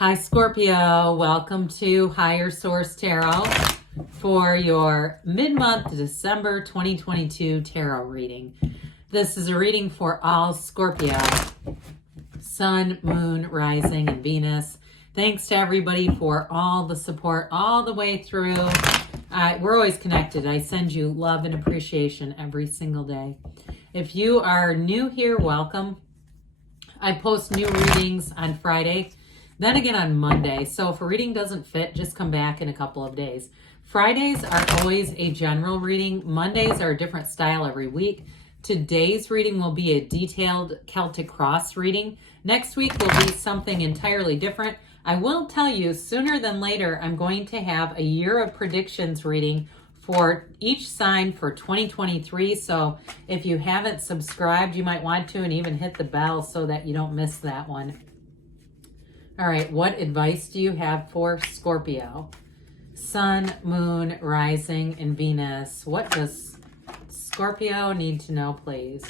Hi, Scorpio. Welcome to Higher Source Tarot for your mid-month December 2022 tarot reading. This is a reading for all Scorpio, Sun, Moon, Rising, and Venus. Thanks to everybody for all the support all the way through. We're always connected. I send you love and appreciation every single day. If you are new here, welcome. I post new readings on Friday, then again on Monday. So if a reading doesn't fit, just come back in a couple of days. Fridays are always a general reading. Mondays are a different style every week. Today's reading will be a detailed Celtic cross reading. Next week will be something entirely different. I will tell you sooner than later, I'm going to have a year of predictions reading for each sign for 2023. So if you haven't subscribed, you might want to, and even hit the bell so that you don't miss that one. All right, what advice do you have for Scorpio? Sun, Moon, Rising, and Venus. What does Scorpio need to know, please,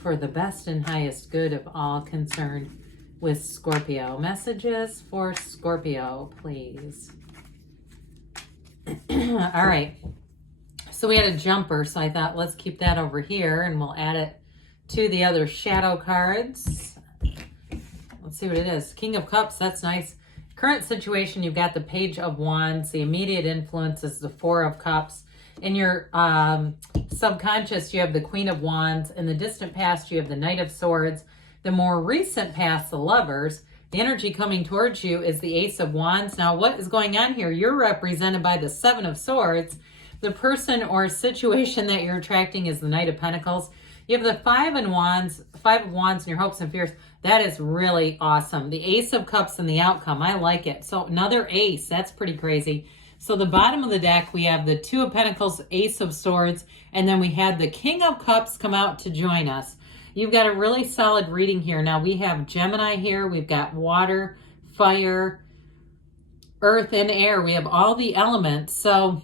for the best and highest good of all concerned with Scorpio? Messages for Scorpio, please. All right. So we had a jumper, so I thought let's keep that over here and we'll add it to the other shadow cards. Let's see what it is. King of Cups, that's nice. Current situation, you've got the Page of Wands. The immediate influence is the Four of Cups. In your subconscious, you have the Queen of Wands. In the distant past, you have the Knight of Swords. The more recent past, the Lovers. The energy coming towards you is the Ace of Wands. Now, what is going on here? You're represented by the Seven of Swords. The person or situation that you're attracting is the Knight of Pentacles. You have the Five of Wands in your hopes and fears. That is really awesome. The Ace of Cups and the outcome. I like it. So another ace. That's pretty crazy. So the bottom of the deck, we have the Two of Pentacles, Ace of Swords, and then we had the King of Cups come out to join us. You've got a really solid reading here. Now we have Gemini here. We've got water, fire, earth, and air. We have all the elements. So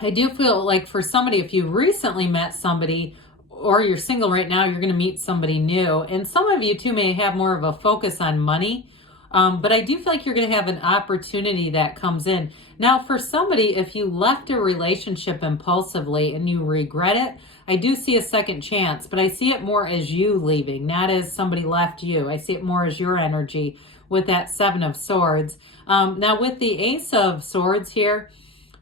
I do feel like for somebody, if you recently met somebody or you're single right now, you're going to meet somebody new. And some of you too may have more of a focus on money. But I do feel like you're going to have an opportunity that comes in. Now, for somebody, if you left a relationship impulsively and you regret it, I do see a second chance, but I see it more as you leaving, not as somebody left you. I see it more as your energy with that Seven of Swords. Now, with the Ace of Swords here,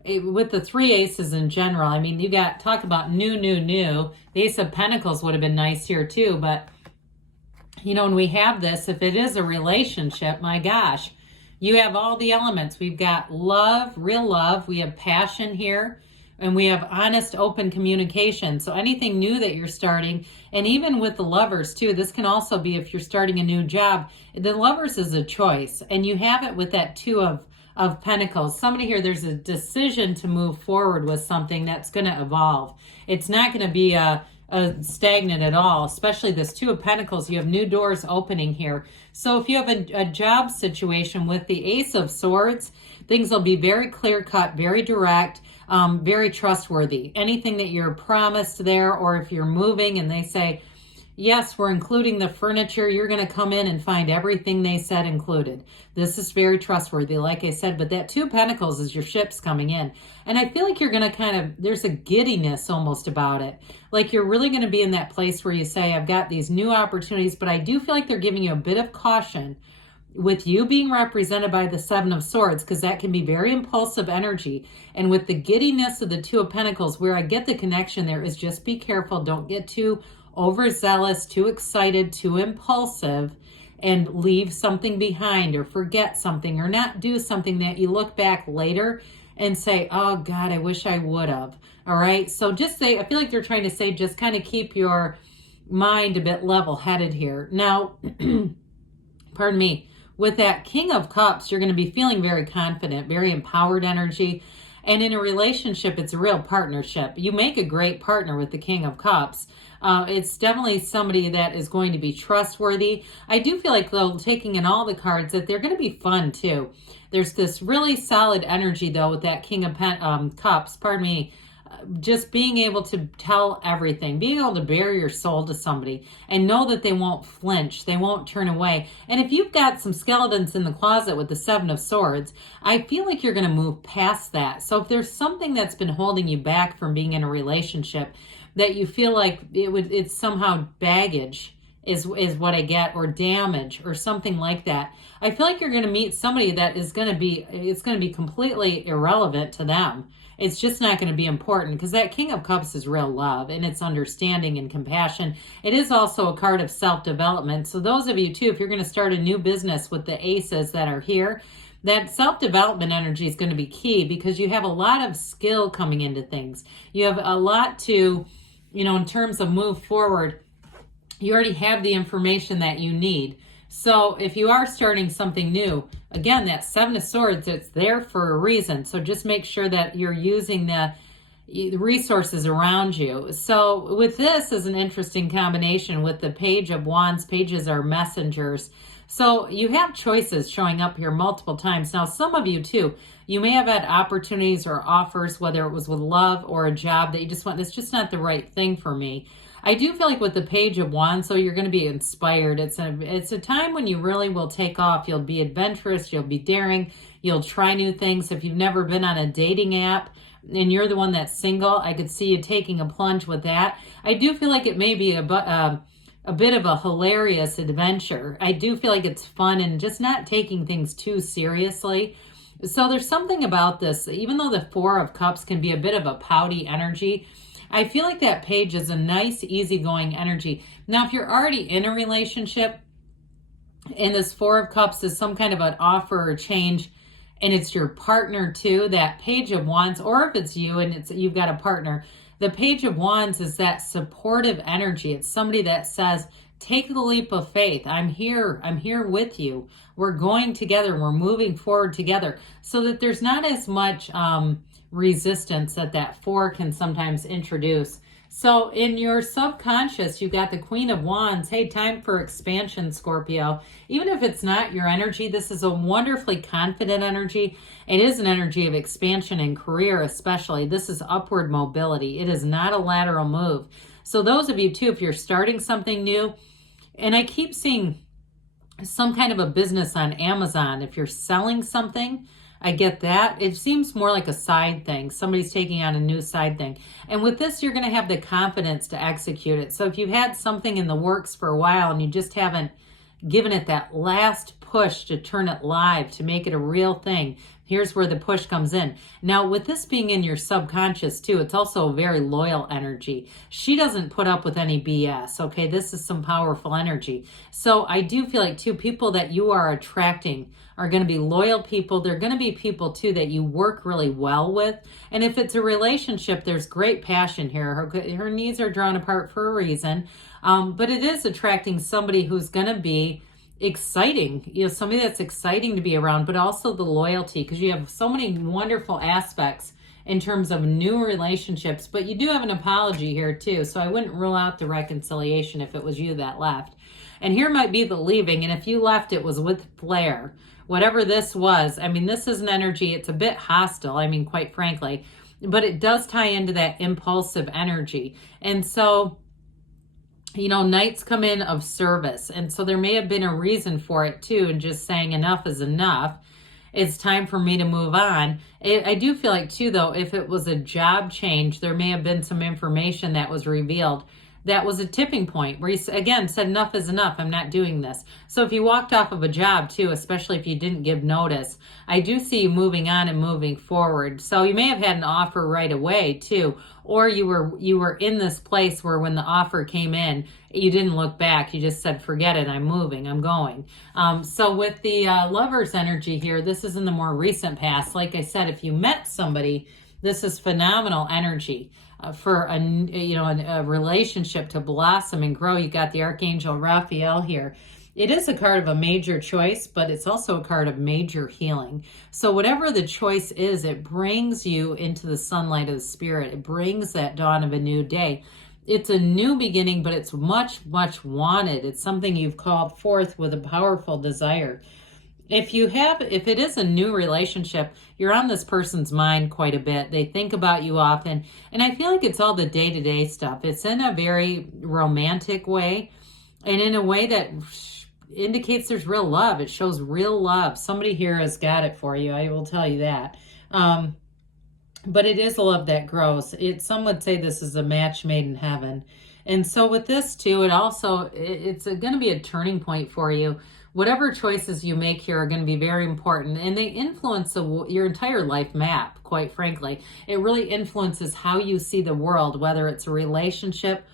with the three aces in general, I mean, you got, talk about new. The Ace of Pentacles would have been nice here too, but you know, when we have this, if it is a relationship, my gosh, you have all the elements. We've got love, real love. We have passion here, and we have honest, open communication. So anything new that you're starting, and even with the Lovers too, this can also be if you're starting a new job. The Lovers is a choice, and you have it with that Two of Pentacles. Somebody here, there's a decision to move forward with something that's going to evolve. It's not going to be a stagnant at all, especially this Two of Pentacles. You have new doors opening here. So if you have a job situation with the Ace of Swords, things will be very clear cut, very direct, very trustworthy. Anything that you're promised there, or if you're moving and they say, yes, we're including the furniture, you're going to come in and find everything they said included. This is very trustworthy, like I said, but that Two of Pentacles is your ships coming in. And I feel like you're going to kind of, there's a giddiness almost about it. Like you're really going to be in that place where you say, I've got these new opportunities, but I do feel like they're giving you a bit of caution with you being represented by the Seven of Swords, because that can be very impulsive energy. And with the giddiness of the Two of Pentacles, where I get the connection there is just be careful. Don't get too overzealous, too excited, too impulsive, and leave something behind or forget something or not do something that you look back later and say, oh God, I wish I would have. All right. So just say, I feel like they're trying to say, just kind of keep your mind a bit level-headed here. Now, pardon me, with that King of Cups, you're going to be feeling very confident, very empowered energy. And in a relationship, it's a real partnership. You make a great partner with the King of Cups. It's definitely somebody that is going to be trustworthy. I do feel like, though, taking in all the cards, that they're going to be fun, too. There's this really solid energy, though, with that King of Cups. Pardon me. just being able to tell everything, being able to bare your soul to somebody and know that they won't flinch, they won't turn away. And if you've got some skeletons in the closet with the Seven of Swords, I feel like you're going to move past that. So if there's something that's been holding you back from being in a relationship that you feel like it's somehow baggage, is what I get, or damage or something like that, I feel like you're going to meet somebody that is going to be, it's going to be completely irrelevant to them. It's just not going to be important, because that King of Cups is real love and it's understanding and compassion. It is also a card of self-development. So those of you too, if you're going to start a new business with the aces that are here, that self-development energy is going to be key, because you have a lot of skill coming into things. You have a lot to, in terms of move forward. You already have the information that you need. So if you are starting something new, again, that Seven of Swords, it's there for a reason. So just make sure that you're using the resources around you. So with this is an interesting combination with the Page of Wands. Pages are messengers. So you have choices showing up here multiple times. Now, some of you too, you may have had opportunities or offers, whether it was with love or a job that you just went, it's just not the right thing for me. I do feel like with the Page of Wands, so you're going to be inspired. It's a time when you really will take off. You'll be adventurous. You'll be daring. You'll try new things. If you've never been on a dating app and you're the one that's single, I could see you taking a plunge with that. I do feel like it may be a bit of a hilarious adventure. I do feel like it's fun and just not taking things too seriously. So there's something about this, even though the Four of Cups can be a bit of a pouty energy, I feel like that page is a nice, easygoing energy. Now, if you're already in a relationship and this Four of Cups is some kind of an offer or change, and it's your partner too, that Page of Wands, or if it's you and you've got a partner, the Page of Wands is that supportive energy. It's somebody that says, take the leap of faith. I'm here with you. We're going together. We're moving forward together, so that there's not as much resistance that four can sometimes introduce. So in your subconscious, you got the Queen of Wands. Hey, time for expansion, Scorpio. Even if it's not your energy, this is a wonderfully confident energy. It is an energy of expansion and career especially. This is upward mobility. It is not a lateral move. So those of you too, if you're starting something new, and I keep seeing some kind of a business on Amazon, if you're selling something, I get that. It seems more like a side thing. Somebody's taking on a new side thing. And with this, you're going to have the confidence to execute it. So if you've had something in the works for a while and you just haven't given it that last push to turn it live, to make it a real thing, here's where the push comes in. Now, with this being in your subconscious too, it's also a very loyal energy. She doesn't put up with any BS, okay? This is some powerful energy. So I do feel like too, people that you are attracting are going to be loyal people. They're going to be people too that you work really well with. And if it's a relationship, there's great passion here. Her needs are drawn apart for a reason. But it is attracting somebody who's going to be exciting, somebody that's exciting to be around, but also the loyalty, because you have so many wonderful aspects in terms of new relationships. But you do have an apology here too. So I wouldn't rule out the reconciliation if it was you that left. And here might be the leaving. And if you left, it was with flair. Whatever this was, I mean, this is an energy, it's a bit hostile, I mean, quite frankly, but it does tie into that impulsive energy. And so, nights come in of service. And so there may have been a reason for it too, and just saying enough is enough. It's time for me to move on. I do feel like too, though, if it was a job change, there may have been some information that was revealed that was a tipping point where you, again, said enough is enough. I'm not doing this. So if you walked off of a job too, especially if you didn't give notice, I do see you moving on and moving forward. So you may have had an offer right away too, or you were in this place where when the offer came in, you didn't look back. You just said, forget it. I'm moving. I'm going. So with the Lover's energy here, this is in the more recent past. Like I said, if you met somebody, this is phenomenal energy. For a relationship to blossom and grow. You got the Archangel Raphael here. It is a card of a major choice, but it's also a card of major healing. So whatever the choice is, it brings you into the sunlight of the spirit. It brings that dawn of a new day. It's a new beginning, but it's much, much wanted. It's something you've called forth with a powerful desire. if it is a new relationship, you're on this person's mind quite a bit. They think about you often. And I feel like it's all the day-to-day stuff. It's in a very romantic way and in a way that indicates there's real love. It shows real love. Somebody here has got it for you. I will tell you that. But it is a love that grows. Some would say this is a match made in heaven. And so with this too, it's going to be a turning point for you. Whatever choices you make here are going to be very important, and they influence your entire life map, quite frankly. It really influences how you see the world, whether it's a relationship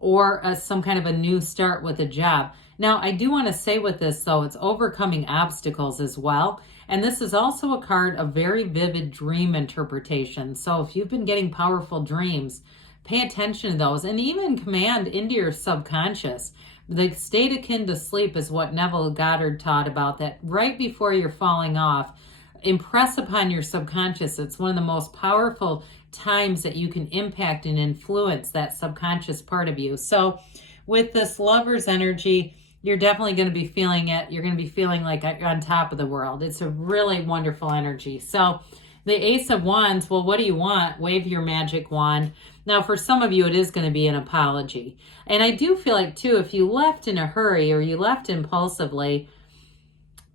or some kind of a new start with a job. Now, I do want to say with this, though, it's overcoming obstacles as well. And this is also a card of very vivid dream interpretation. So if you've been getting powerful dreams, pay attention to those and even command into your subconscious. The state akin to sleep is what Neville Goddard taught about, that right before you're falling off, impress upon your subconscious. It's one of the most powerful times that you can impact and influence that subconscious part of you. So with this lover's energy, you're definitely going to be feeling it. You're going to be feeling like on top of the world. It's a really wonderful energy. So the Ace of Wands, well, what do you want? Wave your magic wand. Now, for some of you, it is going to be an apology. And I do feel like, too, if you left in a hurry or you left impulsively,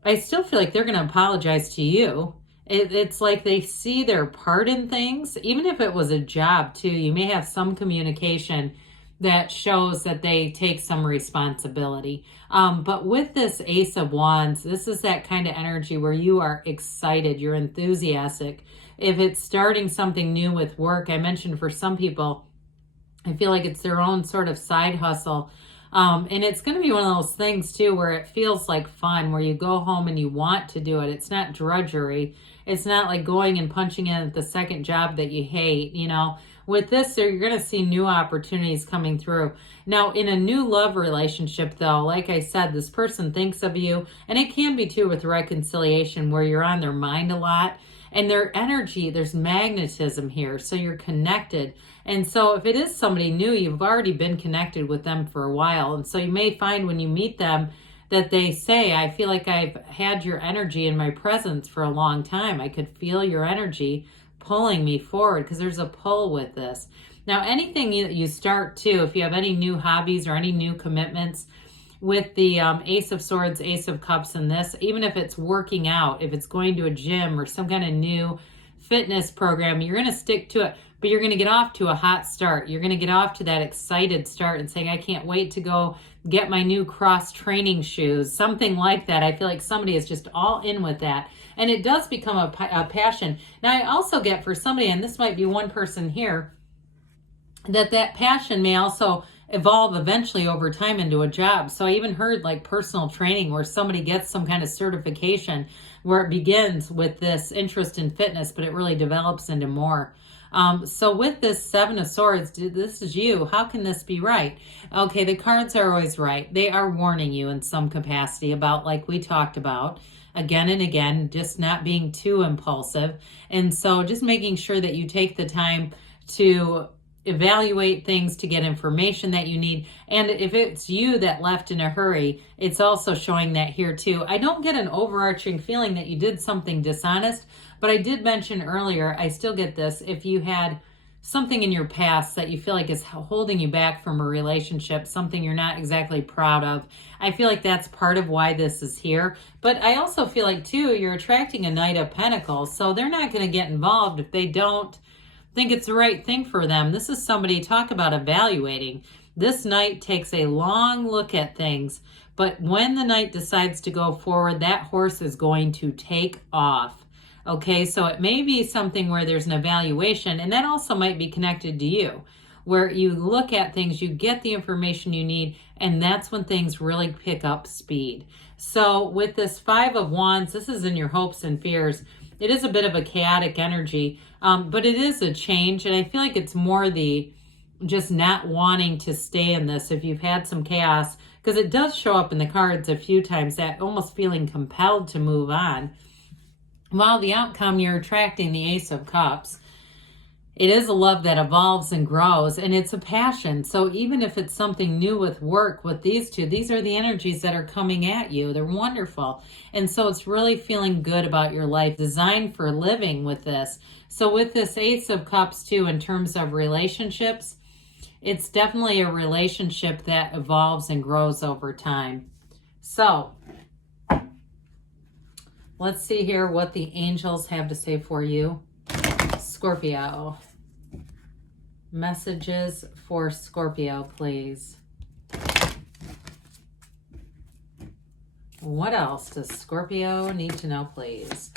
I still feel like they're going to apologize to you. It's like they see their part in things. Even if it was a job, too, you may have some communication that shows that they take some responsibility. But with this Ace of Wands, this is that kind of energy where you are excited, you're enthusiastic. If it's starting something new with work, I mentioned for some people, I feel like it's their own sort of side hustle. And it's going to be one of those things too, where it feels like fun, where you go home and you want to do it. It's not drudgery. It's not like going and punching in at the second job that you hate, you know. With this, you're going to see new opportunities coming through. Now, in a new love relationship, though, like I said, this person thinks of you, and it can be, too, with reconciliation, where you're on their mind a lot, and their energy, there's magnetism here, so you're connected. And so if it is somebody new, you've already been connected with them for a while, and so you may find when you meet them that they say, I feel like I've had your energy in my presence for a long time. I could feel your energy pulling me forward, because there's a pull with this. Now, anything you start too, if you have any new hobbies or any new commitments with the Ace of Swords, Ace of Cups in this, even if it's working out, if it's going to a gym or some kind of new fitness program, you're going to stick to it, but you're going to get off to a hot start. You're going to get off to that excited start and saying, I can't wait to go get my new cross training shoes, something like that. I feel like somebody is just all in with that. And it does become a passion. Now, I also get for somebody, and this might be one person here, that passion may also evolve eventually over time into a job. So I even heard like personal training where somebody gets some kind of certification where it begins with this interest in fitness, but it really develops into more. So with this Seven of Swords, this is you. How can this be right? Okay, the cards are always right. They are warning you in some capacity about, like we talked about, again and again, just not being too impulsive. And so just making sure that you take the time to evaluate things, to get information that you need. And if it's you that left in a hurry, it's also showing that here too. I don't get an overarching feeling that you did something dishonest, but I did mention earlier, I still get this, if you had something in your past that you feel like is holding you back from a relationship, something you're not exactly proud of, I feel like that's part of why this is here. But I also feel like too, you're attracting a Knight of Pentacles, so they're not going to get involved if they don't think it's the right thing for them. This is somebody, talk about evaluating. This Knight takes a long look at things, but when the Knight decides to go forward, that horse is going to take off. Okay, so it may be something where there's an evaluation, and that also might be connected to you, where you look at things, you get the information you need, and that's when things really pick up speed. So with this Five of Wands, this is in your hopes and fears. It is a bit of a chaotic energy, but it is a change, and I feel like it's more the just not wanting to stay in this if you've had some chaos, because it does show up in the cards a few times, that almost feeling compelled to move on. While the outcome, you're attracting the Ace of Cups. It is a love that evolves and grows, and it's a passion. So even if it's something new with work with these two, these are the energies that are coming at you. They're wonderful. And so it's really feeling good about your life, designed for living with this. So with this Ace of Cups too, in terms of relationships, it's definitely a relationship that evolves and grows over time. So let's see here what the angels have to say for you. Scorpio. Messages for Scorpio, please. What else does Scorpio need to know, please?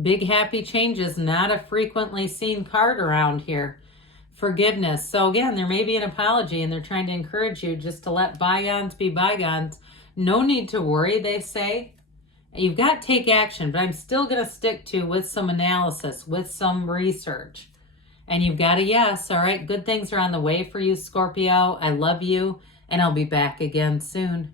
Big happy changes, not a frequently seen card around here. Forgiveness. So again, there may be an apology and they're trying to encourage you just to let bygones be bygones. No need to worry, they say. You've got to take action, but I'm still going to stick to with some analysis, with some research. And you've got a yes. All right, good things are on the way for you, Scorpio. I love you, and I'll be back again soon.